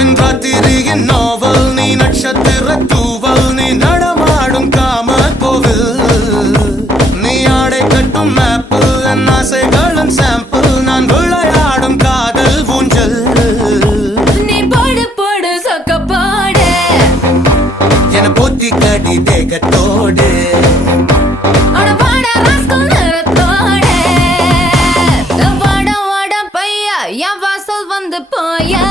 என் ராத்திரியின் நாவல் நீ நட்சத்திர தூவல் நீ நடமாடும் காம கோவில் நீ ஆடை கட்டும் மேப்பு என் ஆசைகளின் சாம்பிள் நான் விளையாடும் காதல் ஊஞ்சல் நீ போடு போடு சொக்க போடு என போத்தி கடி தேகத்தோடு அட வாட ராஸ்கல் நிறத்தோடு வாட வாட பையா என் வாசல் வந்து போயா